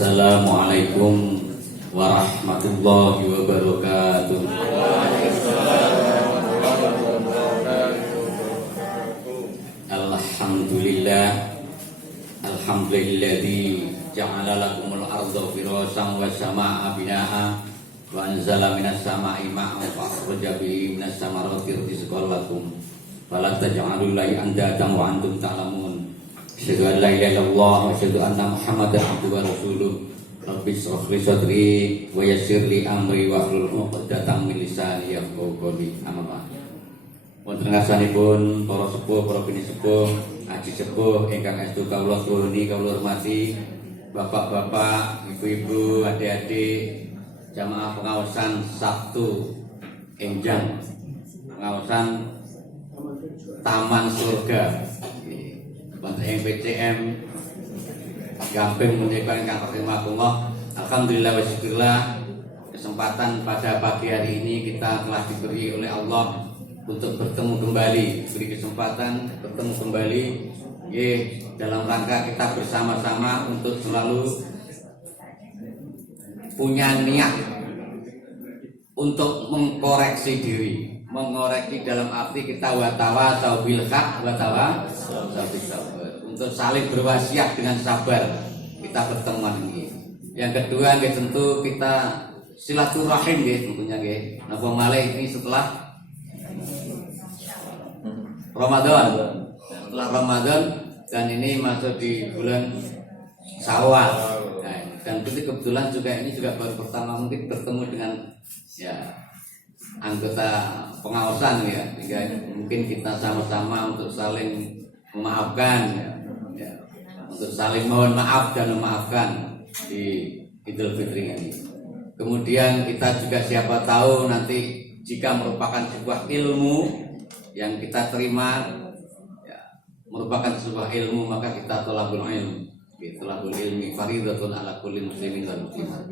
Assalamualaikum warahmatullahi wabarakatuh. Alhamdulillah, alhamdulilladzi ja'ala lakumul arda firasan was samaa'a binaa'a wa anzala minas samaa'i ma'an fa akhraja bihi minas samarati rizqan lakum fala taj'alu lillahi andadan wa antum ta'lamun. Asyhadu an la ilaha illallah wa asyhadu anna Muhammadan abduhu wa rasuluh. Rabbi shrah li sadri wa yassir li amri wa hlul 'uqdatam min lisani yafqahu qawli. Amma ba'd. Wonten ngarsanipun para sepuh, para bini sepuh, aji sepuh ingkang estu kawula suwuni, kawula hormati, bapak-bapak, ibu-ibu, adik-adik, jamaah pengawasan Sabtu Enjang, pengawasan Taman Surga, wonten ing PCM Gamping menika ingkang rahimakumullah. Alhamdulillah wa syukurillah, kesempatan pada pagi hari ini kita telah diberi oleh Allah untuk bertemu kembali, beri kesempatan bertemu kembali dalam rangka kita bersama-sama untuk selalu punya niat untuk mengkoreksi diri, mengoreksi dalam arti kita watawasau bil haq watawasau bis sabr, untuk saling berwasiat dengan sabar kita berteman ini. Yang kedua tentu kita silaturahim tentunya napa malih ini setelah Ramadan, setelah Ramadan, dan ini masuk di bulan Syawal. Nah, dan kebetulan juga ini juga baru pertama mungkin bertemu dengan anggota pengawasan sehingga mungkin kita sama-sama untuk saling memaafkan, untuk saling mohon maaf dan memaafkan di Idul Fitri ini. Kemudian kita juga siapa tahu nanti jika merupakan sebuah ilmu yang kita terima merupakan sebuah ilmu, maka kita thalabul ilm. Thalabul ilmi fardhatun ala kulli muslimin dan muslimat.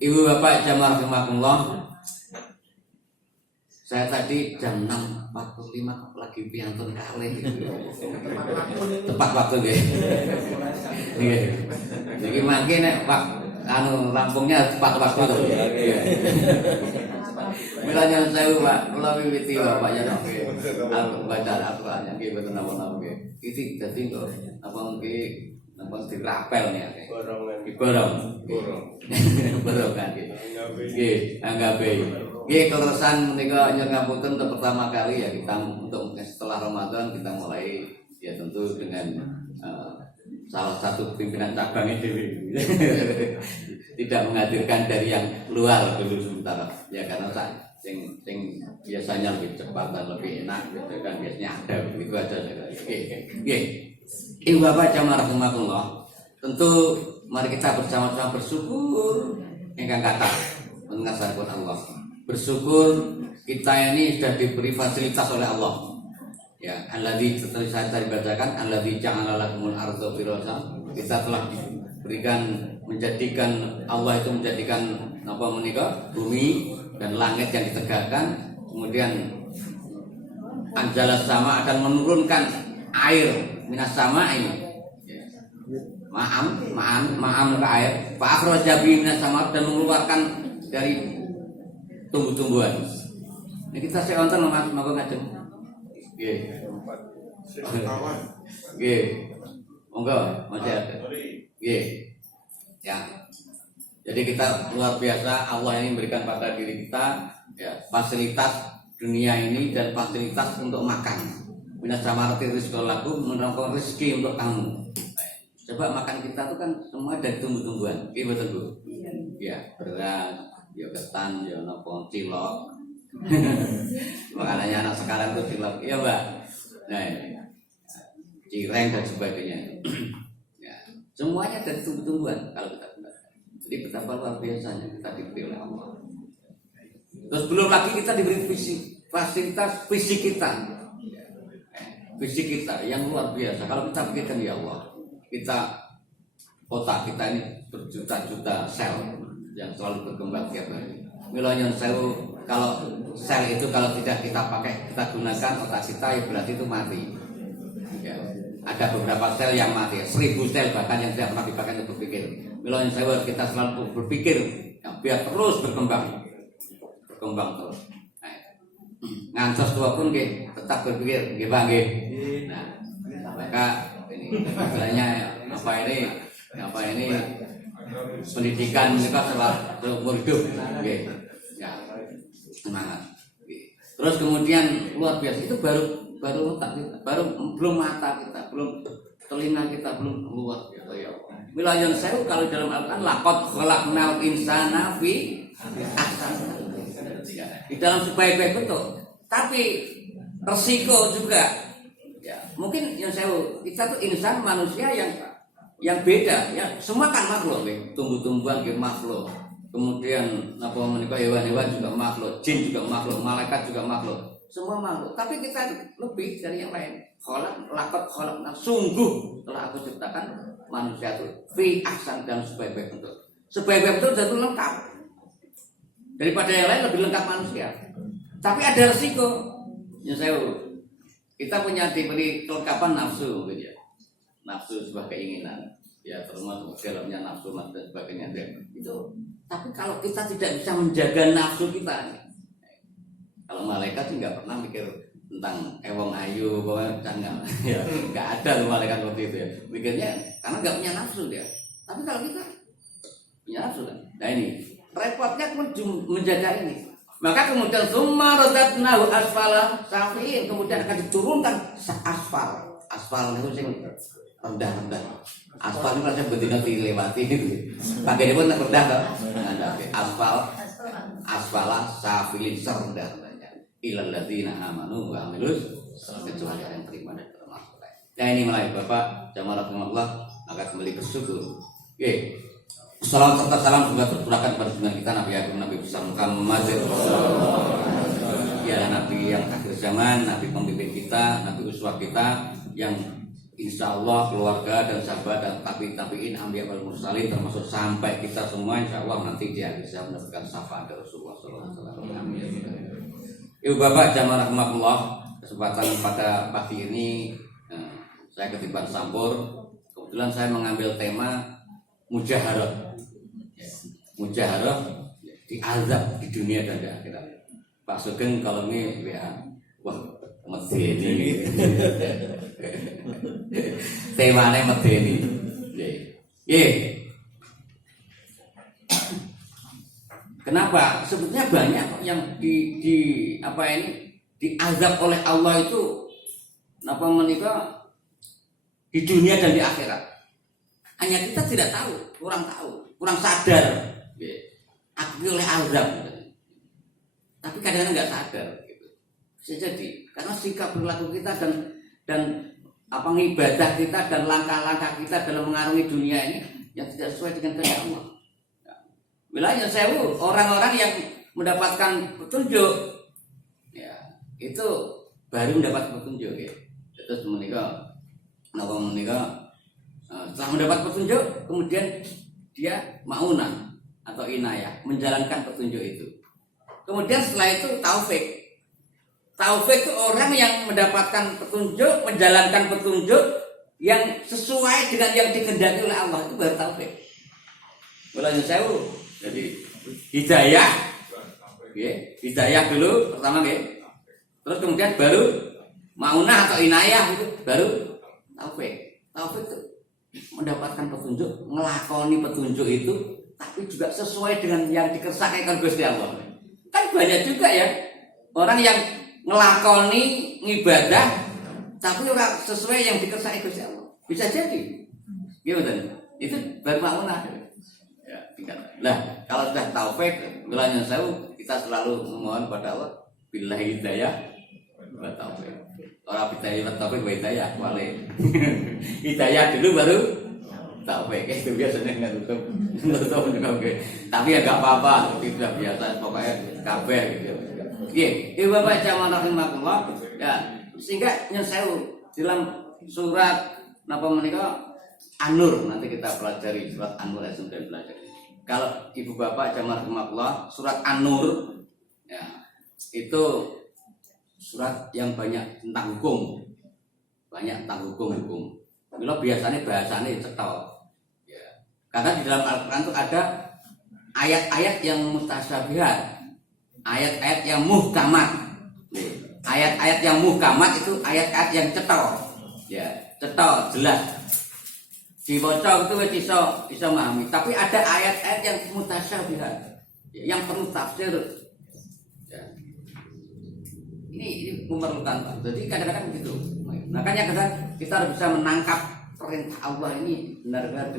Ibu bapak jamaah rahimakumullah, saya tadi jam 6.45 lagi piantun kalih. Tepat waktu nggih. Nggih. Niki mangke nek rampungnya tepat waktu to. Mila nyon sewu Pak, kula wiwiti Bapak ya nggih. Baca Al-Qur'an nggih boten napa-napa nggih. Iki dadi kok apa nggih napa dirapel ya. Borong. Borong kan nggih. Nggih, anggape. Nggih keterusan menika nyuwun ngapunten untuk pertama kali ya kita untuk setelah Ramadan kita mulai ya tentu dengan salah satu pimpinan cabang ini tidak menghadirkan dari yang luar dulu sementara ya, karena sing biasanya lebih cepat dan lebih enak gitu kan, biasanya ada begitu aja. Oke. Ibu bapak jamaah rahimakumullah, tentu mari kita bersama-sama bersyukur ingkang kathah mengasahkan Allah. Bersyukur kita ini sudah diberi fasilitas oleh Allah. Ya, alladzi saya tadi bacakan, alladzi ja'ala lakumul arda firasan. Kita telah diberikan menjadikan Allah itu menjadikan apa menika bumi dan langit yang ditegakkan. Kemudian anjala sama akan menurunkan air minas sama ini. Ma'am ke air. Fa akhraja bihi minas sama dan mengeluarkan dari tumbuh-tumbuhan. Ini kita seonten monggo ngajeng. Nggih. Nggih. Monggo masih ada. Nggih. Ya. Jadi kita luar biasa, Allah ini memberikan pada diri kita fasilitas dunia ini dan fasilitas untuk makan. Minas samarati rizqan lakum, menerangkan rezeki untuk kamu. Coba makan kita itu kan semua dari tumbuh-tumbuhan. Nggih betul Bu? Iya, beras, ya ketan, ya napa cilok. Makanannya anak sekarang itu cilok. Iya, Mbak. Nah, cireng dan sebagainya. Ya, semuanya dari tumbuh-tumbuhan kalau kita gunakan. Jadi betapa luar biasanya kita diberi oleh Allah. Terus belum lagi kita diberi fasilitas fisik kita. Fisik kita yang luar biasa. Kalau kita pikirkan ya Allah, kita otak kita ini berjuta-juta sel yang selalu berkembang tiap hari. Mila nyon sewu, kalau sel itu kalau tidak kita pakai, kita gunakan otak kita ya berarti itu mati. Ya. Ada beberapa sel yang mati, 1000 sel bahkan yang tidak pernah dipakai untuk berpikir. Mila saya kita selalu berpikir ya, biar terus berkembang terus. Ngantos tua pun tetap berpikir nggih Pak nggih. Nah, maka ini istilahnya apa ini pendidikan juga seumur hidup nggih. Ya, semangat. Terus kemudian luar biasa itu baru otak kita, belum mata kita, belum telinga kita, belum luar gitu ya. Mila yang saya kalau dalam Al-Qur'an laqad khalaqnal insana fi ahsani. Di dalam sebaik-baik bentuk. Tapi resiko juga ya, mungkin yang saya kita tuh insan manusia yang beda ya, semua kan makhluk tumbuh-tumbuhan gitu makhluk, kemudian apa menikah hewan-hewan juga makhluk, jin juga makhluk, malaikat juga makhluk, semua makhluk, tapi kita lebih dari yang lain. Laqad khalaqna, sungguh telah aku ciptakan manusia itu fi ahsan, dalam sebaik-baik bentuk. Sebaik-baik bentuk itu lengkap daripada yang lain, lebih lengkap manusia. Tapi ada resiko. Ya saya, kita punya diberi kelengkapan nafsu, gitu ya. Nafsu sebuah keinginan, ya termasuk dalamnya nafsu dan sebagainya. Itu. Tapi kalau kita tidak bisa menjaga nafsu kita, kalau malaikat sih nggak pernah mikir tentang ewong ayu, jangan, ya nggak ada tuh malaikat seperti itu ya. Mikirnya karena nggak punya nafsu dia. Tapi kalau kita punya nafsu kan, nah ini repotnya pun menjaga ini. Maka kemudian summa radadnahu asfala safilin, kemudian akan diturunkan asfal. Asfal itu sing rendah-rendah. Asfal itu rasanya betina dilewati gitu. Pakainya pun rendah toh. Asfala safilin, serendah-rendahnya. Ilal ladzina amanu wa amilus, kecuali yang terima dan termasuk. Nah ini mulai Bapak jamaah rahimakumullah akan kembali ke syukur. Oke. Salam serta salam juga tercurahkan kepada junjungan kita Nabi Agung Nabi besar Muhammad, ya Nabi yang akhir zaman, Nabi pemimpin kita, Nabi uswah kita, yang insya Allah keluarga dan sahabat dan tabi'in anbiya wal mursalin termasuk sampai kita semua insya Allah nanti di akhir zaman mendapatkan syafaat dari Rasulullah SAW. Ibu bapak jamaah rahmatullah, kesempatan pada pagi ini saya ketiban sampur. Kebetulan saya mengambil tema mujaharah diazab di dunia dan di akhirat. Pak Sugeng kalau ini ya, wah medeni temanya medeni. Kenapa? Sebetulnya banyak yang di apa ini diazab oleh Allah itu apa menikah di dunia dan di akhirat. Hanya kita tidak tahu, kurang sadar. Aku oleh azab. Tapi kadang-kadang nggak sadar. Gitu. Bisa jadi karena sikap perilaku kita dan apa ibadah kita dan langkah-langkah kita dalam mengarungi dunia ini yang tidak sesuai dengan kehendak Allah. Wilayah sewu orang-orang yang mendapatkan petunjuk, ya itu baru mendapat petunjuk. Ya. Terus menikah, setelah mendapat petunjuk, kemudian dia maunah atau inayah menjalankan petunjuk itu. Kemudian setelah itu taufik. Taufik itu orang yang mendapatkan petunjuk, menjalankan petunjuk yang sesuai dengan yang dikehendaki oleh Allah, itu baru taufik. Wilayah sewu. Jadi hidayah, hidayah dulu pertama, terus kemudian baru maunah atau inayah itu baru taufik. Taufik itu mendapatkan petunjuk, ngelakoni petunjuk itu, tapi juga sesuai dengan yang dikersakakan Gusti Allah. Kan banyak juga ya orang yang ngelakoni ibadah, tapi orang sesuai yang dikersakakan Gusti Allah. Bisa jadi, gimana? Itu baru maunah. Ya, tinggal. Nah, kalau sudah taufik, wilayah saya kita selalu memohon pada Allah, billahi hidayah wa taufik. Orang hidayah wa taufik wa hidayah wale. Hidayah dulu baru taufik. Itu biasanya enggak tutup. Tapi ya enggak apa-apa, itu sudah biasa pokoknya kabeh gitu. Nggih, ibu bapak jamaah rahimakumullah, ya, sehingga yang saya dalam surat napa menika An-Nur, nanti kita pelajari surat An-Nur ayat 9 pelajari. Kalau ibu bapak jamaah rahimakumullah, surat An-Nur ya, itu surat yang banyak tentang hukum. Banyak tentang hukum. Kalau biasanya bahasanya cetok. Ya. Karena di dalam Al-Quran itu ada ayat-ayat yang mutasyabihat, ayat-ayat yang muhkamat. Ayat-ayat yang muhkamat itu ayat-ayat yang cetok, ya cetok jelas. Dibaca itu bisa memahami. Tapi ada ayat-ayat yang mutasyabihat, yang perlu tafsir. Ya. Ini memerlukan, Pak. Jadi kadang-kadang begitu. Makanya kadang kita harus bisa menangkap perintah Allah ini benar-benar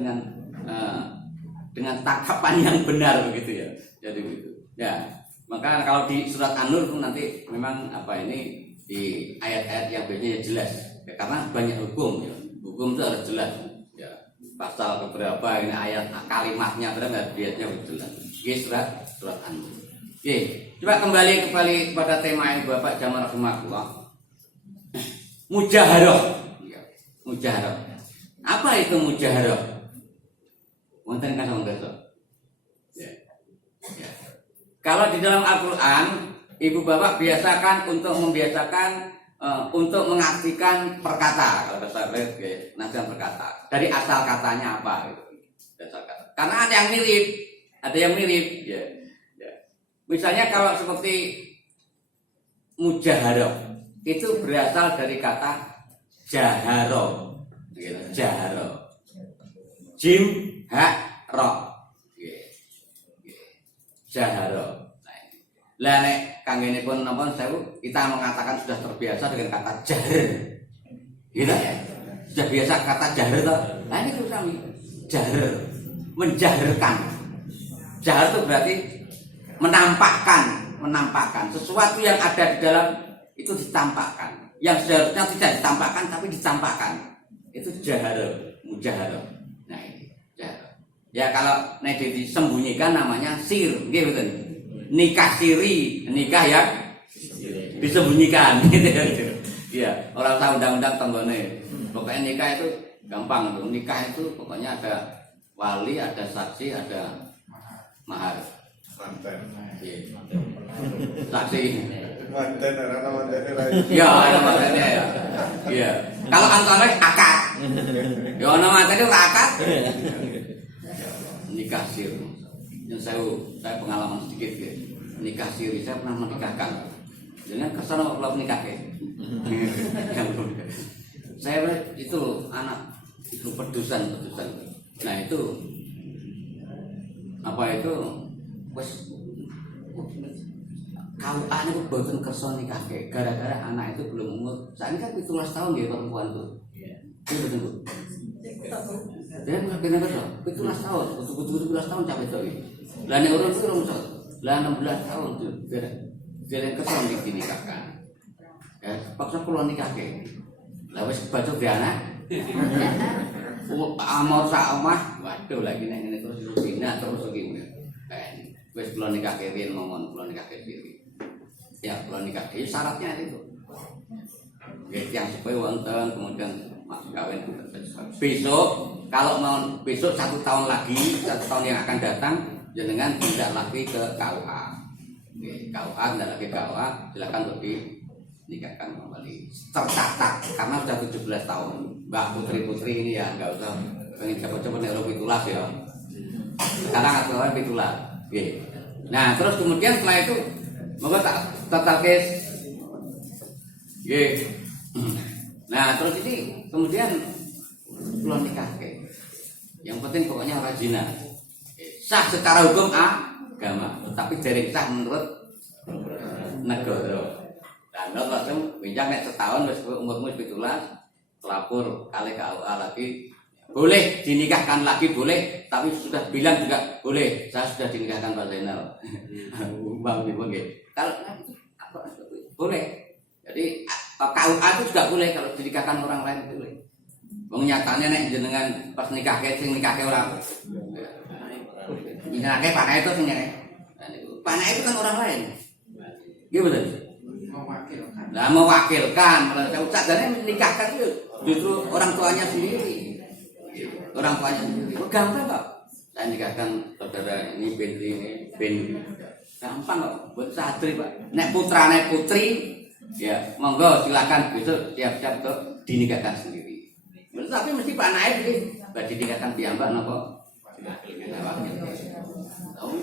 dengan tangkapan yang benar begitu ya. Jadi begitu. Ya, maka kalau di surat An-Nur itu nanti memang ini di ayat-ayat yang biasanya jelas. Ya, karena banyak hukum ya. Hukum itu harus jelas. Ya, pasal keberapa ini ayat kalimatnya berapa ayatnya jelas. Oke, surat An-Nur. Oke, coba kembali kepada tema yang Bapak Jamal rahimahullah. Mujaharah. Ya, mujaharah. Apa itu mujaharah? Wonten kan wonten. Ya. Ya. Kalau di dalam Al-Qur'an, Ibu Bapak biasakan untuk untuk mengartikan perkata, kalau bahasa Inggris ya, nasihat perkata. Dari asal katanya apa gitu. Asal kata. Karena ada yang mirip, ya. Ya. Misalnya kalau seperti mujaharah itu berasal dari kata jaharo. Gitu, jaharo. Jim ha ro. Jaharo. Lah nek kanggenipun napa sewu kita mengatakan sudah terbiasa dengan kata jahar. Gitu ya. Sudah biasa kata jahar toh. Nah ini terus kami jahar, menjaharkan. Jahar itu berarti menampakkan sesuatu yang ada di dalam itu ditampakkan. Yang seharusnya tidak ditampakkan tapi ditampakkan. Itu jaharo, mujaharah. Nah ini jaharo. Ya kalau nek disembunyikan namanya sir, nggih betul. Nikah siri, nikah yang disembunyikan gitu ya. Iya, orang tahu undang-undang tanggone. Pokoknya nikah itu gampang tuh. Nikah itu pokoknya ada wali, ada saksi, ada mahar. Iya. Saksi. Manten ana mantene ra. Ya, ana mantene ya. Iya. Kalau antara akad. Ya ana mantene ora akad. Nikah sir. Yang saya pengalaman sedikit ya. Nikah siri saya pernah menikahkan. Jangan kesana kalau menikah ya. Saya itu anak itu pedusan. Nah itu apa itu wes KUA itu boten kersa nikah gara-gara anak itu belum umur. Saat ini kan 17 tahun ya perempuan tuh. Iya betul Bu. Dia bukan benar betul. 17 tahun, betul 17 tahun capek tuh. Lah nek urun itu urun lah 16 tahun tuh. Dia yang kersa dinikahkan. Ya, paksa kula nikahke. Lah wis baca di anak. Amor sak omah, waduh lagi nek ngene terus zina terus iki. Wis kula nikahke riyen momon kula nikahke siri. Ya, kula nikahke syaratnya itu. Ya yang supaya wonten kemudian mas kawin besok kalau mau besok 1 tahun lagi 1 tahun yang akan datang jenengan tidak lagi ke KUA. KUA tidak lagi KUA silakan lebih nikahkan kembali tercatat karena sudah 17 tahun Mbak putri-putri ini ya nggak usah pengen cepet-cepet nek pitulas ya sekarang aturan pitulas. Nah terus kemudian setelah itu moga tak kes. Nah terus ini kemudian belum nikah yang penting pokoknya rajina sah secara hukum agama tetapi dari sah menurut negara. Dan langsung bincang nek setahun wis umurmu 17 lapor kali KUA lagi boleh dinikahkan lagi boleh tapi sudah bilang juga boleh saya sudah dinikahkan Pak Zainal. Bang Bimo kalau boleh jadi KUA itu juga boleh kalau dinikahkan orang lain boleh. Wong nyatane nek jenengan pas nikahke sing nikahke orang nikahke pakai itu sing nyare. Pakai itu kan orang lain. Iya betul. Nah mewakilkan kalau sadane menikahkan itu justru orang tuanya sendiri. Orang tuanya sendiri. Gampang kok. Saya nikahkan saudara ini binti ini gampang kok buat santri Pak. Nek putra nek putri ya monggo silakan besok siap-siap untuk dinikahkan sendiri. Tapi mesti Pak Naib iki badhe dinikahkan piyambak napa? Oh,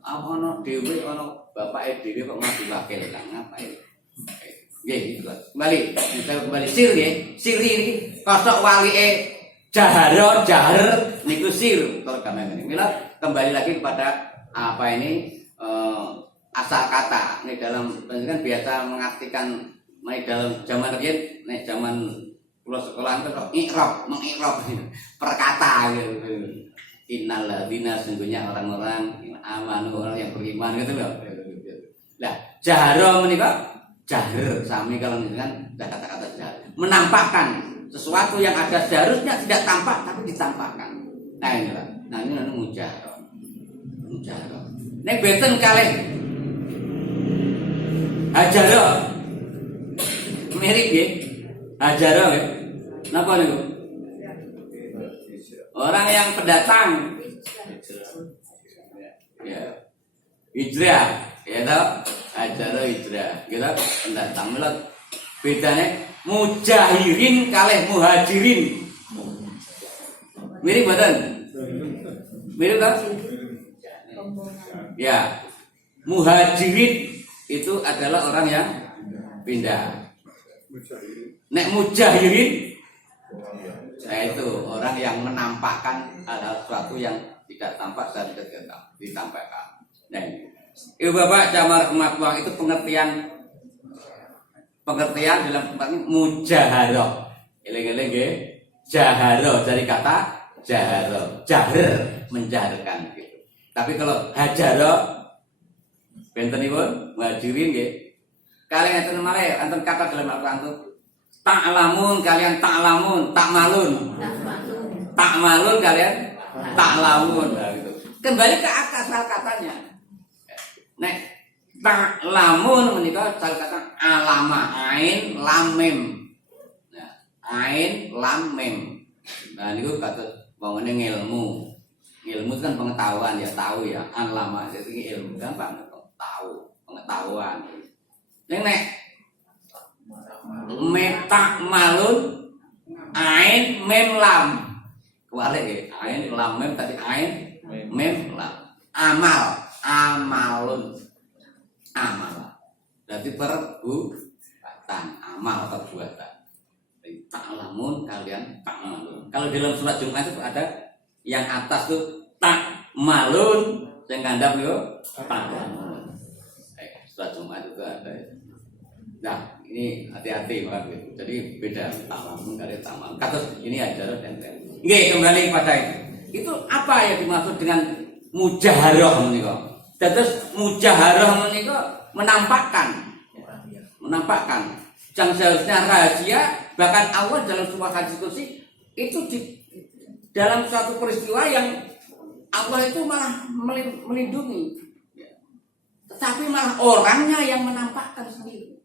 apa ono dhewe ono bapake dhewe kok ngadu wakil kan ngapain? Nggih gitu. Kembali, kita kembali sir nggih. Sir iki kosok walike jaharo jahar niku sir kalau gampang ini. Mila kembali lagi kepada apa ini asal kata. Ini dalam kan biasa mengartikan dalam zaman riyen, nek zaman kula sekolahan itu mengikrab perkata gitu. Innal ladzina sungguhnya orang-orang amanu orang yang beriman gitu loh. Lah, jahara menika jahar sami kalau misalkan kata-kata jahar menampakkan sesuatu yang ada seharusnya tidak tampak tapi ditampakkan. Nah inilah. Nah ini namanya mujahara. Mujahara. Nek benten kalih hajara mirip nggih. Hajara nggih. Napa niku? Orang yang pendatang, ya, hijrah, ya toh, ajaran hijrah, kita pendatang. Melihat bedanya mujahirin kalih muhajirin, mirip badan, mirip kan? Ya, muhajirin itu adalah orang yang pindah. Nek mujahirin itu orang yang menampakkan ada sesuatu yang tidak tampak dan tidak ditampakkan. Nah, Ibu Bapak jamaah rahmatullah itu pengertian dalam tempat ini mujaharoh. Eling-eling nggih, jaharoh dari kata jaharoh, jahar menjaharkan gitu. Tapi kalau hajaroh bentenipun muhajirin nggih. Kalian enten malih enten kata dalam Al-Qur'an itu ta'lamun kalian ta'lamun, ta'malun kalian ta'lamun. Nah, gitu. Kembali ke asal katanya. Nek ta'lamun menika asal kata alama ain lam mim. Nah, ain lam mim. Nah niku kata wongene ilmu. Ilmu itu kan pengetahuan ya, tahu ya. Alama itu ilmu gampang tahu, pengetahuan. Nek metak malun ain mem lam kualik ya ain lam mem tadi ain mem lam amalun berarti perbuatan amal perbuatan ta'lamun kalian ta'malun. Kalau dalam surat Jumat itu ada yang atas tuh ta'malun yang gandap itu ta'lamun. Surat Jumat itu ada. Nah ini hati-hati Pak. Jadi beda ta'lamun dari ta'malun. Kasus ini ajaran dan nggih kembali pada itu. Itu apa yang dimaksud dengan mujaharah menika? Terus mujaharah menika menampakkan yang seharusnya rahasia, bahkan Allah dalam sebuah hadis qudsi itu di dalam suatu peristiwa yang Allah itu malah melindungi, tetapi malah orangnya yang menampakkan sendiri.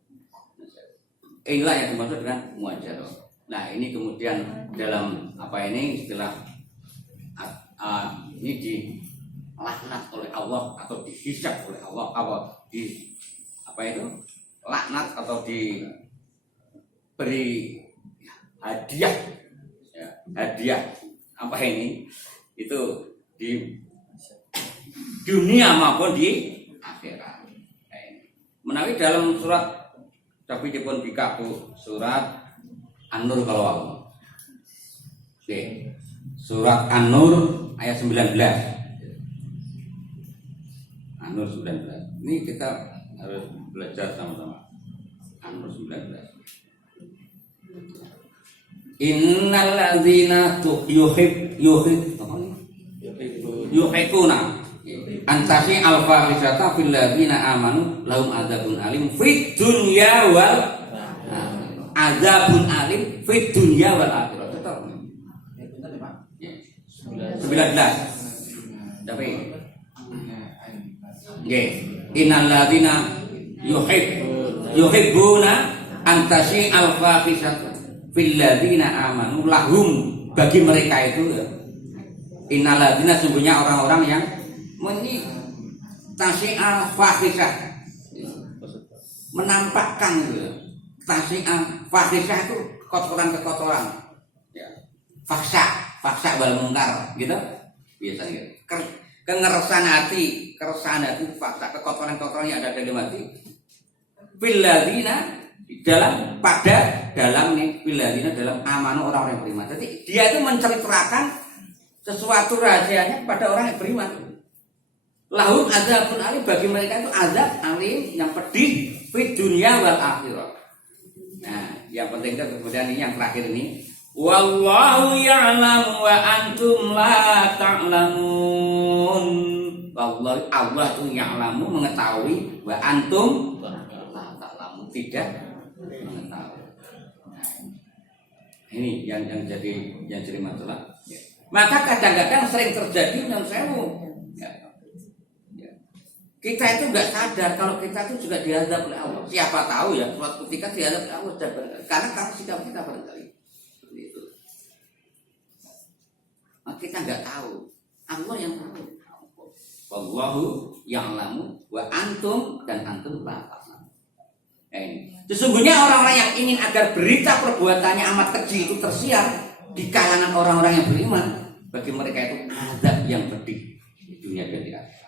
Inilah yang dimaksud dengan mujaharah. Nah ini kemudian dalam apa ini istilah ini dilaknat oleh Allah atau dihisab oleh Allah laknat atau diberi hadiah ya, hadiah apa ini itu di dunia maupun di akhirat. Menawi dalam surat tapi dipun bika Bu surat An-Nur kalau aku. Oke. Surat An-Nur ayat 19. An-Nur 19. Ini kita harus belajar sama-sama. An-Nur 19. Innal ladzina yuhibbuna antasi al-fahisata fil ladzina amanu lahum adzabun alim fid dunya wal adzabun alim fid dunya wal akhirah. 19. Tapi nggih, innal ladzina yuhibbuna antasi al-fahisata fil ladzina amanu lahum bagi mereka itu innal ladzina sungguhnya orang-orang yang tasi'al fahisah menampakkan itu. Tasi'al fahisah itu kotoran-kotoran ya. Faksa wal mungkar gitu. biasanya keresahan hati fakta kekotoran-kotoran yang ada dalam hati biladina dalam amanu orang-orang yang beriman. Jadi dia itu menceritakan sesuatu rahasianya pada orang yang beriman. Lahum azabun alim, bagi mereka itu azab alim yang pedih di dunia wal akhirah. Nah, yang penting itu kemudian ini yang terakhir ini, wallahu ya'lamu wa antum la ta'lamun. Allah itu ya'lamu mengetahui, wa antum la ta'lamun tidak mengetahui. Nah, ini yang jadi masalah. Maka kadang-kadang sering terjadi yang sewu. Kita itu nggak sadar kalau kita itu juga diazab oleh Allah. Siapa tahu ya suatu ketika diazab oleh Allah karena sikap kita barangkali seperti itu. Maka kita nggak tahu. Allah yang tahu. Wallahu ya'lamu wa antum dan antum la ta'lamun. Ini. Sesungguhnya orang-orang yang ingin agar berita perbuatannya amat keji itu tersiar di kalangan orang-orang yang beriman, bagi mereka itu azab yang pedih di dunia dan di akhirat.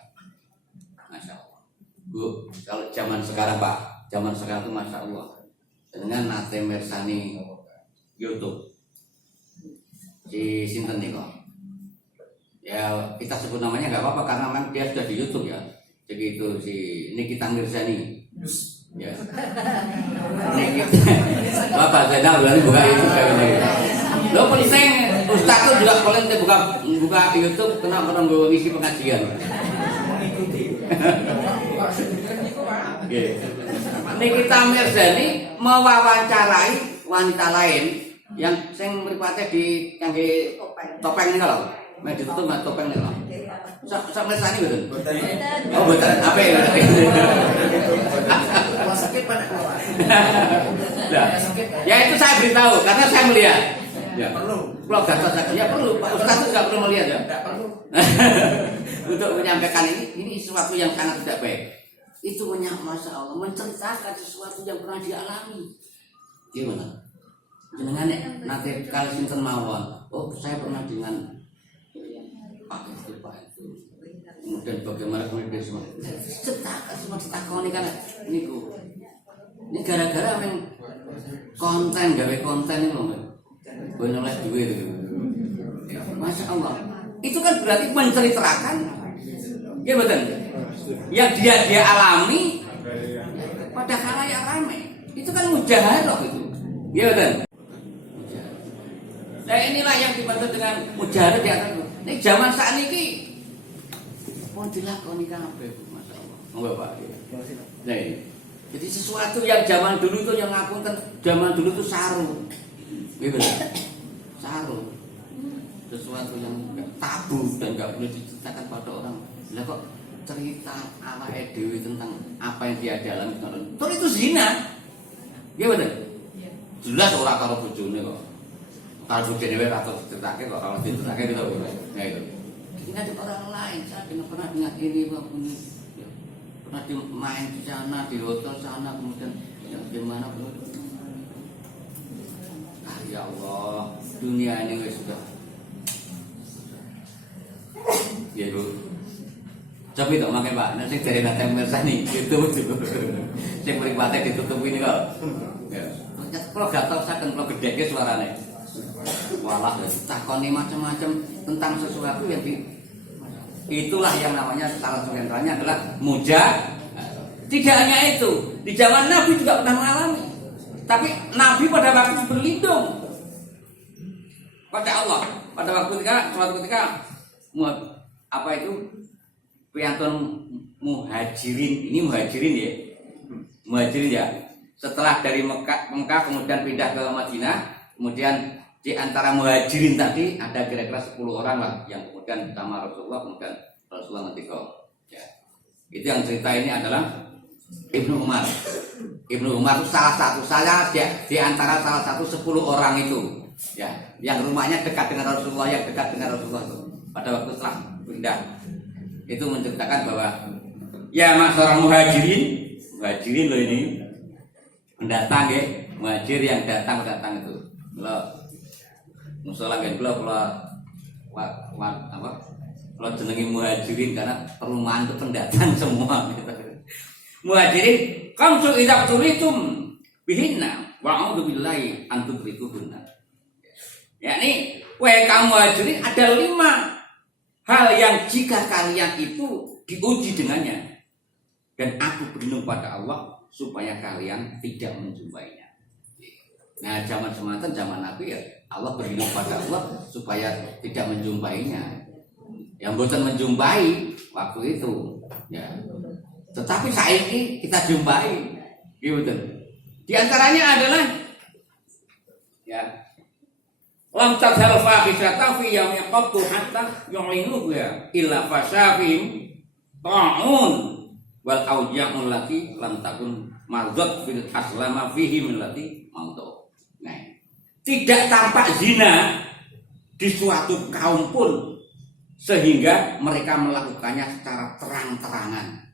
Masya Allah. Bu, kalau zaman sekarang Pak, zaman sekarang itu Masya Allah. Dengan nate mersani YouTube si Sinten nih kok. Ya kita sebut namanya nggak apa-apa karena memang dia sudah di YouTube ya. Jadi itu si Nikita Mirzani. Ya. Bapak Zainal berarti buka YouTube kayak gini. Lo penting Ustaz tuh juga penting buka YouTube kenapa orang gue ngisi pengajian. Nikita Mirzani mewawancarai wanita lain yang sing mripate di kangge topeng niku lho. Mek ditutup mek topeng niku lho. Sak Mirzani mboten? Oh mboten. Apa ya? Sakit pada keluar. Ya itu saya beritahu karena saya melihat. Ya perlu. Kalau gatot ya perlu. Pak Ustaz juga perlu melihat ya. Tidak perlu. Untuk menyampaikan ini sesuatu yang sangat tidak baik. Itu Masya Allah menceritakan sesuatu yang pernah dialami. Gimana? Dengan nanti kalau sinten mawon. Oh saya pernah dengan Pak itu. Kemudian bagaimana kemudian semua ditakoni kan ini gara-gara yang konten gawe konten itu gue noleh duit itu. Masya Allah. Itu kan berarti menceritakan ya betul yang dia alami pada khalayak ramai. Itu kan mujahadah itu ya betul. Nah inilah yang dimaksud dengan mujahadah di atas. Ini zaman saat ini pun dilakoni kabeh Masya Allah. Enggak Pak. Nah ini. Jadi sesuatu yang zaman dulu itu yang ngapunten zaman dulu itu saru. Gitu. Saru. Sesuatu yang tabu dan enggak boleh diceritakan pada orang. Lah kok cerita awake dhewe tentang apa yang dia alami terus itu zina. Iya betul? Jelas ora karo bojone kok. Kalau bojone wae ora tau diceritake kok kalau diceritake gitu. Nah itu. Ini ada orang lain, saya pernah dengar ini, pernah main di sana, di hotel sana, kemudian ya, gimana pun. Ya Allah, dunia ini sudah. Ya Bu, coba itu makan Pak, nanti dari kata Mirzani itu saya berikutnya ditutup ini kok. Kalau gatal saya kan kalau gede suaranya. Walah, takoni macam-macam tentang sesuatu yang itulah yang namanya salah satu antaranya adalah Tidak hanya itu, di zaman Nabi juga pernah mengalami. Tapi Nabi pada waktu itu berlindung pada Allah. Pada waktu suatu ketika apa itu piantun muhajirin, ini muhajirin ya, muhajirin ya. Setelah dari Mekah kemudian pindah ke Madinah, kemudian di antara muhajirin tadi ada kira-kira 10 orang lah yang kemudian sama Rasulullah, kemudian Rasulullah ngetika. Ya. Itu yang cerita ini adalah Ibnu Umar. Ibnu Umar itu salah satu di antara salah satu 10 orang itu. Ya, yang rumahnya dekat dengan Rasulullah, yang dekat dengan Rasulullah itu. Pada waktu setelah pindah itu menceritakan bahwa ya masyarakat muhajirin loh ini mendatang ya, muhajir yang datang itu. Lo musola kan apa Kalau jenenge muhajirin karena perumahan itu pendatang semua. Muhajirin kamsu idza tulitum bihinna wa a'udzu billahi an tudrikuhunna. Yakni kaum muhajirin ada 5 hal yang jika kalian itu diuji dengannya, dan aku berlindung pada Allah supaya kalian tidak menjumpainya. Nah, zaman sematan zaman Nabi ya Allah berlindung pada Allah supaya tidak menjumpainya. Yang bosan menjumpai waktu itu ya. Tetapi saat ini kita jumpai gitu. Di antaranya adalah ya lam tadhal fahisatan fi yawmin qattu hatta yu'linu ya illa fasafihim ta'un wal auja'ul lati lam takun mardat fil aslama fihim allati mautu. Nah, tidak tampak zina di suatu kaum pun sehingga mereka melakukannya secara terang-terangan.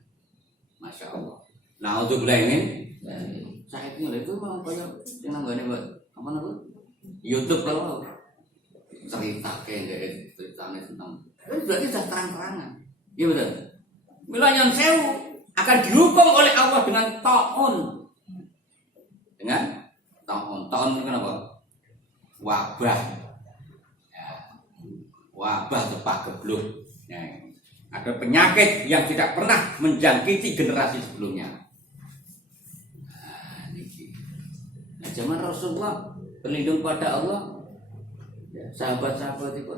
Masya Allah. Nah, untuk ini saya ini itu mau kayak yang nanggane apa namanya YouTube kalau cerita kayak ceritanya tentang itu berarti sudah terang-terangan. Iya betul. Milanyan sewu akan dihukum oleh Allah dengan ta'un. Dengan ta'un. Ta'un itu apa? Wabah. Wabah tepak gebluk. Ya. Ada penyakit yang tidak pernah menjangkiti generasi sebelumnya. Nah, zaman Rasulullah berlindung pada Allah, ya, sahabat-sahabat itu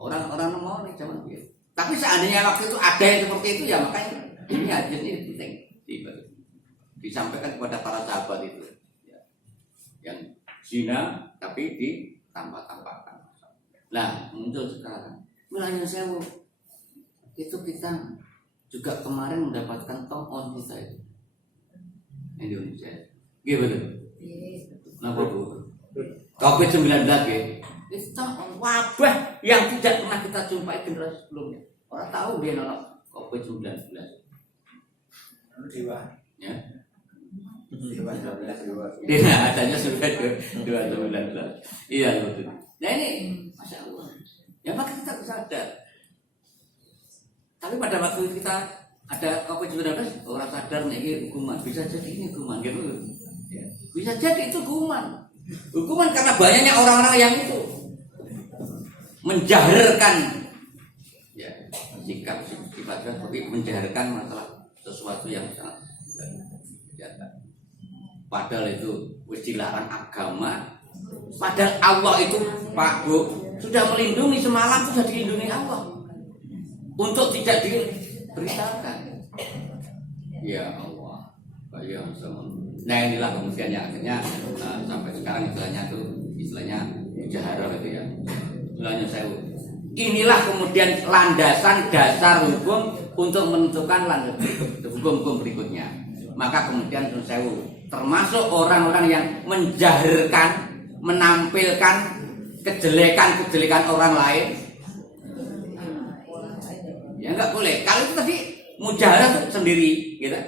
orang-orang mau nih zaman itu. Tapi seandainya waktu itu ada yang seperti itu ya makanya ini hadisnya penting disampaikan kepada para sahabat itu, ya. Yang zina tapi ditambah-tambahkan. Nah, muncul sekarang mulanya sewu itu kita juga kemarin mendapatkan tong-on kita itu Indonesia gimana? Kenapa Bu? COVID-19 ya itu wabah yang tidak pernah kita jumpai generasi sebelumnya. Orang tahu dia nolak COVID-19 Dewa ya? Dewa Dia adanya sudah 2019. Iya betul. Nah ini Masya Allah. Ya maka kita sadar. Tapi pada waktu kita ada COVID-19 orang sadar nih ini hukuman. Bisa jadi ini hukuman gitu. Ya. Bisa jadi itu hukuman. Hukuman karena banyaknya orang-orang yang itu menjaharkan ya sikap sifatnya seperti menjaharkan masalah sesuatu yang sangat biasa. Padahal itu wis dilarang agama. Padahal Allah itu Pak Bu sudah melindungi semalam, sudah dilindungi Allah untuk tidak diberitakan. Ya Allah, ya Allah. Nah inilah kemudian yang akhirnya sampai sekarang istilahnya mujaharah itu ya. Istilahnya saya. Inilah kemudian landasan dasar hukum untuk menentukan hukum-hukum berikutnya. Maka kemudian saya termasuk orang-orang yang menjaharkan, menampilkan kejelekan-kejelekan orang lain, ya enggak boleh. Kalau itu tadi mujaharah sendiri, gitu.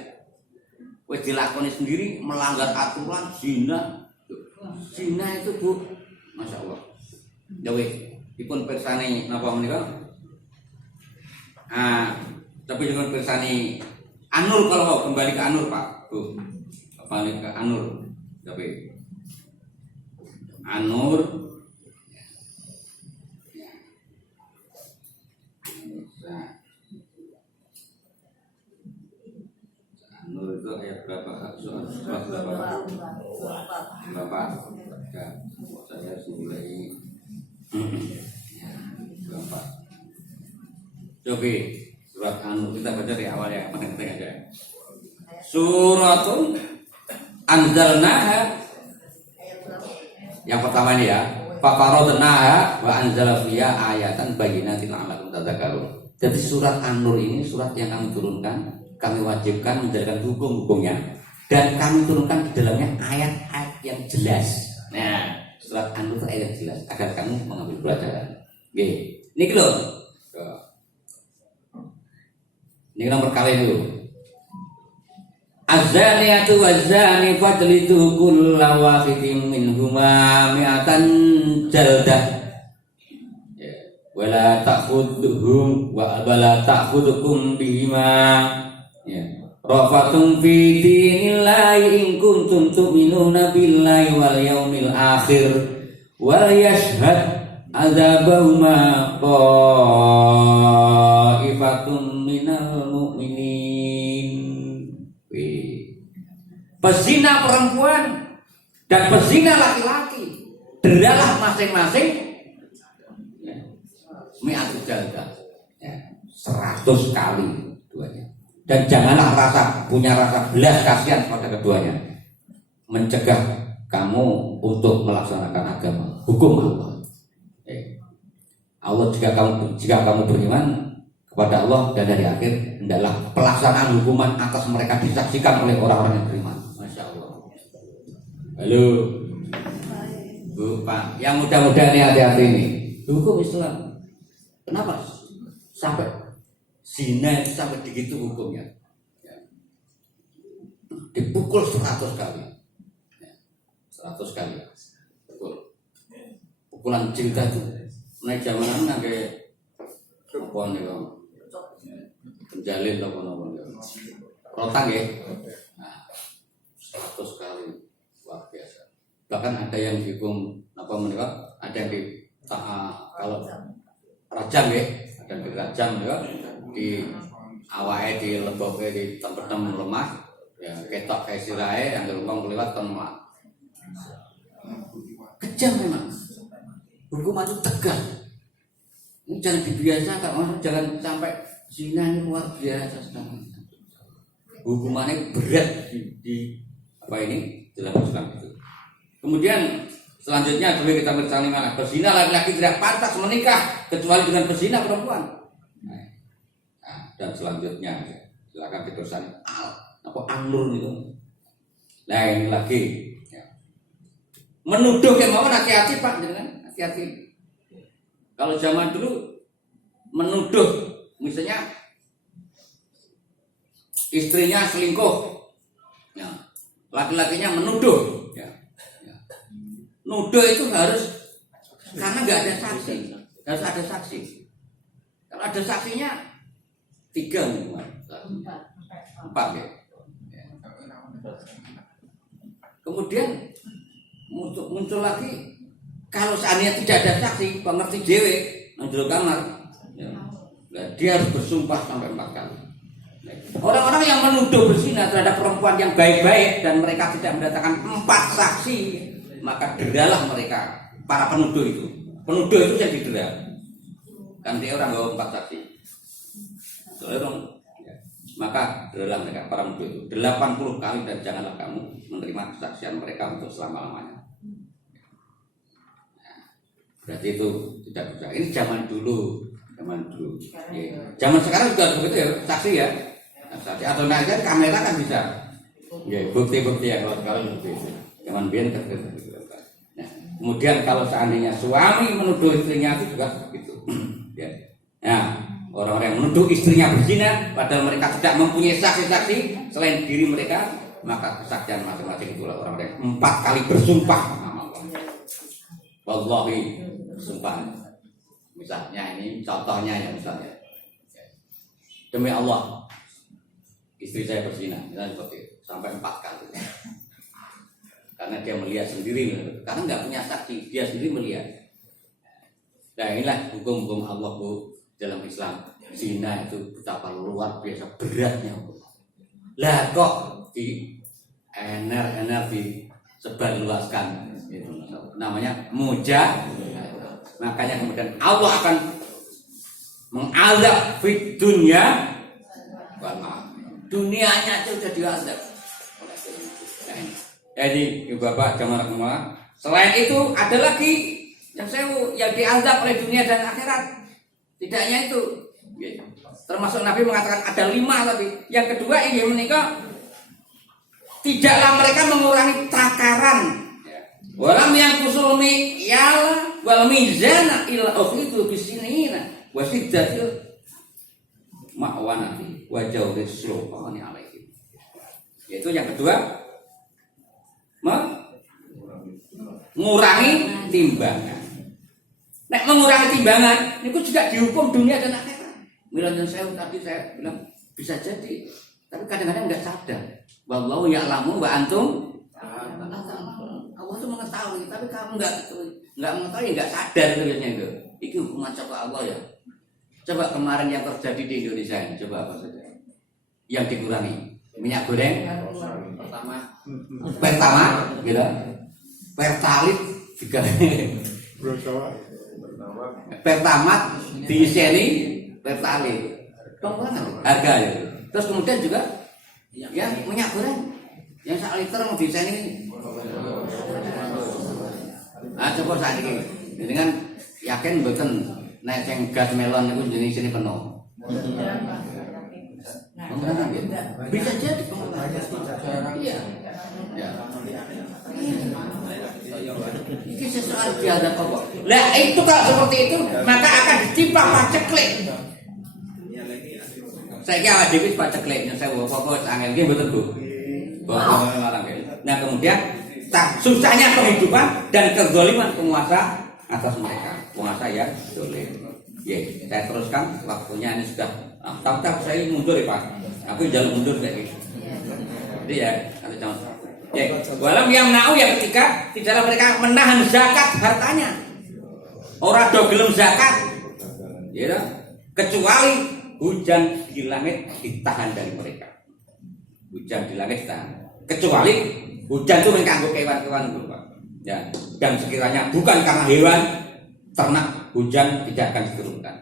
Wes dilakoni sendiri melanggar aturan zina. Zina itu Bu, Masya Allah. Ya wes, dipun persani napa menika? Tapi dengan persani Anur kalau kembali ke Anur Pak, Bu. Kembali ke Anur. Tapi Anur Anur itu ayat berapa? Surat berapa? Berapa? Ya, saya mulai berapa? Coba surat Anur kita baca dari awal ya, penting aja. Suratun anzalnaha. Yang pertama ini ya, faqaradnaha wa anzala fiha ayatan bayyinatin la'allakum tadhakkarun. Jadi surat An-Nur ini surat yang kami turunkan, kami wajibkan menjalankan hukum-hukumnya dan kami turunkan di dalamnya ayat-ayat yang jelas. Nah, surat An-Nur itu ayat yang jelas agar kamu mengambil pelajaran. Oke. Ini lho. Ini nomor kali dulu. Az-zaniyatu waz-zani fajlidu kulla wahidin minhuma mi'atan jaldah. wala ta'khudhukum bihima ya rafatun fi dinillahi in kuntum tu'minuna billahi wal yaumil akhir wal yashhad adzabahuma qa'ifatun minal mu'minin. Pezina perempuan dan pezina laki-laki deralah masing-masing mi'atu jaldah ya, 100 kali duanya. Dan janganlah punya rasa belas kasihan pada keduanya, mencegah kamu untuk melaksanakan agama hukum Allah. Allah jika kamu beriman kepada Allah dan hari akhir, hendaklah pelaksanaan hukuman atas mereka disaksikan oleh orang-orang yang beriman. Masya Allah. Halo Bu Pak, yang muda-muda ini hati-hati ini. Hukum Islam kenapa sampai zina sampai begitu hukumnya ya. Dipukul 100 kali ya. 100 kali pukulan cinta itu naik zaman nangke apa nih bang penjalin apa rotang ya nah, 100 kali luar biasa. Bahkan ada yang dihukum apa menikah, ada yang kalau rajam ya, ada yang dirajam ya, di awalnya di lemboknya di tempat lemah ya, ketok kayak sirahe yang gelombang kelewat kan lemah. Kejam memang, hukuman itu tegas. Ini jangan dibiasakan, orang jangan sampai zina ini luar biasa sekali. Hukumannya berat di apa ini dalam Islam itu. Kemudian selanjutnya boleh kita bersama mana? Berzina laki-laki tidak pantas menikah kecuali dengan berzina perempuan. Nah, dan selanjutnya silakan dituliskan apa anur itu. Nah ini lagi ya. Menuduh yang mau hati-hati Pak, jangan hati-hati. Kalau zaman dulu menuduh misalnya istrinya selingkuh, ya, laki-lakinya menuduh, ya. Nuduh itu harus karena nggak ada saksi, harus ada saksi. Kalau ada saksinya 3 minimal, 4 ya. Kemudian muncul lagi kalau seandainya tidak ada saksi, pengerti dewe, menjual kamar, ya. Nah, dia harus bersumpah sampai 4 kali. Orang-orang yang menuduh berzina terhadap perempuan yang baik-baik dan mereka tidak mendatangkan 4 saksi, maka deralah mereka, para penuduh itu. Penuduh itu yang didera. Kan dia orang bawa 4 saksi. Maka deralah mereka, para penuduh itu 80 kali dan janganlah kamu menerima kesaksian mereka untuk selama-lamanya. Nah, berarti itu tidak bisa. Ini zaman dulu. Ya. Zaman sekarang juga begitu ya, saksi ya. Saksi atau naikkan kamera kan bisa. Ya, bukti-bukti ya kalau sekarang bukti. Zaman biar nah, kemudian kalau seandainya suami menuduh istrinya itu juga begitu. Ya. Nah, orang-orang yang menuduh istrinya berzina padahal mereka tidak mempunyai saksi-saksi selain diri mereka, maka kesaksian masing-masing itulah orang-orang yang 4 kali bersumpah nama Allah. Wallahi sumpah. Misalnya ini contohnya ya, misalnya demi Allah istri saya berzina, misalnya seperti itu, sampai 4 kali. Karena dia melihat sendiri, karena nggak punya saksi, dia sendiri melihat. Nah inilah hukum-hukum Allah Bu dalam Islam. Zina itu betapa luar biasa beratnya. Lah kok di ener di sebarluaskan itu namanya muja. Makanya kemudian Allah akan mengazab di dunia, dunianya itu sudah diazab. Jadi ibu bapak jamaah semua. Selain itu ada lagi yang diazab oleh dunia dan akhirat. Tidaknya itu, termasuk Nabi mengatakan ada 5 tadi. Yang kedua ini menikah, tidaklah mereka mengurangi takaran. Walam yang kusulmi yala wal mizana illa ukhidu bisinina wasiddatil ma'wanati wa jawris sulqani alaihi. Yaitu yang kedua mengurangi timbangan. Nek mengurangi timbangan, itu juga dihukum dunia dan akhirat. Misalnya tadi saya bilang bisa jadi, tapi kadang-kadang nggak sadar. Wallahu ya'lamu wa antum. Allah itu mengetahui, tapi kamu nggak mengetahui, nggak sadar itu biasanya itu. Itu hukuman coba Allah ya. Coba kemarin yang terjadi di Indonesia ini, coba apa saja yang dikurangi? Minyak goreng, pertama, gitu, pertalit juga, pertamat diiseni pertalit, harga ya. Terus kemudian juga yang minyak goreng, yang 1 liter mau diiseni. Nah, coba saat ini, dengan yakin betul naik yang gas melon itu jenis ini penuh. Bisa jadi iya. Ya. Ini sesuatu biada kok. Lah itu kalau seperti itu maka akan ditimpa paceklik. Saya kira dewi pacekliknya saya bawa angin gitu betul Bu. Nah kemudian susahnya penghidupan dan kezaliman penguasa atas mereka, penguasa yang zalim. Ya, saya teruskan waktunya ini sudah. Tak saya mundur ya Pak. Aku jalan mundur kayak gitu. Jadi ya, ada jangan. Ya, walam yang nau ya ketika tidaklah mereka menahan zakat hartanya. Orang do gelem zakat. Ya, kecuali hujan di langit ditahan dari mereka. Hujan di langit ditahan. Kecuali hujan itu mengganggu kewan-kewan itu Pak. Ya, dan sekiranya bukan karena hewan ternak, hujan tidak akan diturunkan.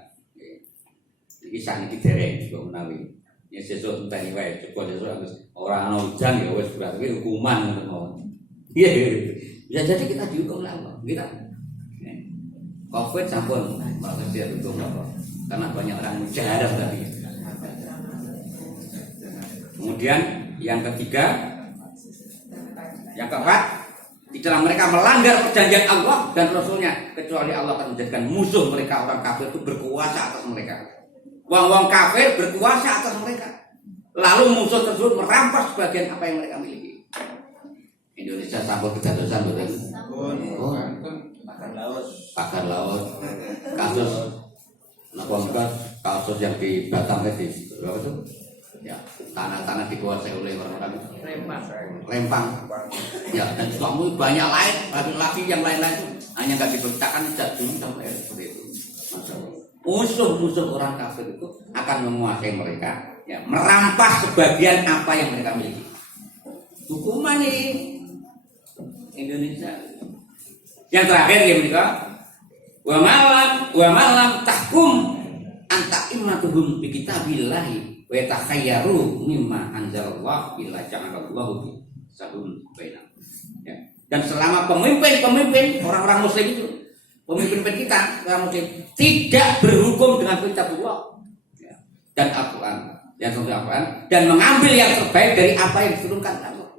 Kisah ini derek juga menawi. Ya sesuk enteni wae coba sesuk ora ana hujan ya wis berarti hukuman ngono. Iya. Ya jadi kita dihukum oleh Allah. Kita. Covid sampun maksud dia hukum apa? Karena banyak orang mujahadah tadi. Kemudian yang ketiga, yang keempat, tidaklah mereka melanggar perjanjian Allah dan Rasulnya kecuali Allah akan menjadikan musuh mereka orang kafir itu berkuasa atas mereka. Wong-wong kafir berkuasa atas mereka. Lalu musuh tersebut merampas sebagian apa yang mereka miliki. Indonesia sampun kedadosan betul. Pagar laut. Kasus yang di Batam tadi. Berapa itu? Ya, tanah-tanah dikuasai oleh orang-orang Rempang. Ya, dan suami banyak lain, laki-laki yang lain-lain itu hanya nggak diberitakan jatuh sampai seperti itu. Musuh-musuh orang kafir itu akan menguasai mereka, ya, merampas sebagian apa yang mereka miliki. Hukuman nih Indonesia. Yang terakhir ya mereka, wa malam tahkum anta immatuhum bi kitabillahi wa takhayyaru mimma anzalallah illa ja'alallahu bi sabun bainahum. Ya. Dan selama pemimpin orang-orang muslim itu, pemimpin kita orang muslim tidak berhukum dengan kitabullah ya, dan Al-Quran dan mengambil yang terbaik dari apa yang diturunkan Allah,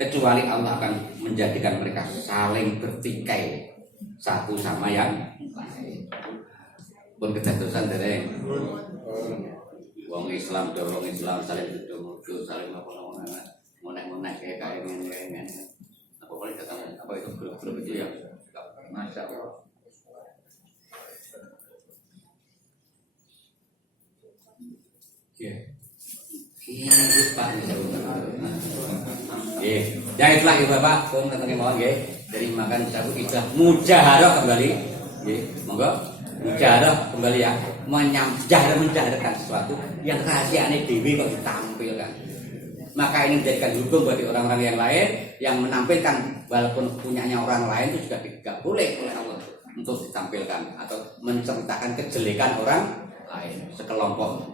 kecuali Allah akan menjadikan mereka saling bertikai satu sama yang lain. Pun kedadosan dari wong Islam saling berdoa saling apa kayak ini apa boleh katakan apa itu grup itu ya Masya Allah. Ya. Ini Pak. Ya itulah ya Bapak, pun ketemu mohon nggih. Dari makan sabu kita mujaharah kembali. Nggih, monggo. Mujaharah kembali ya. Menjaharkan sesuatu yang rahasiane dhewe kok ditampilkan. Maka ini menjadikan hukum bagi orang-orang yang lain yang menampilkan walaupun punyanya orang lain itu juga tidak boleh oleh Allah untuk ditampilkan atau menceritakan kejelekan orang lain. Sekelompok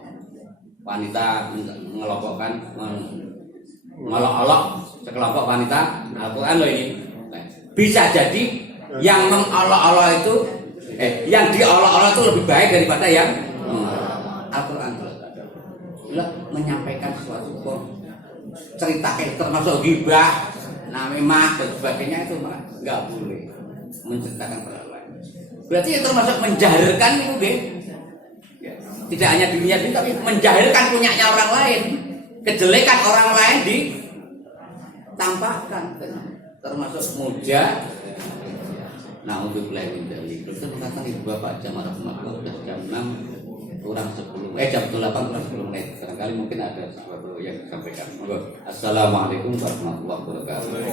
wanita mengelompokkan mengolok-olok sekelompok wanita Al-Quran loh ini. Bisa jadi yang mengolok-olok itu yang diolok-olok itu lebih baik daripada yang Al-Quran. Bila menyampaikan sesuatu cerita termasuk ghibah, namimah dan sebagainya itu nggak boleh menceritakan orang lain. Berarti itu termasuk menjaharkan itu deh. Tidak hanya dirinya sendiri tapi menjaharkan punyanya orang lain, kejelekan orang lain ditampakkan, termasuk muja. Na'udzubillah min dzalik. Terus perkataan ibu bapak jam rahmatullah sudah jam 6 kurang 10 jam 8 kurang 10 menit. Barangkali mungkin ada sesuatu yang disampaikan. Assalamualaikum warahmatullahi wabarakatuh.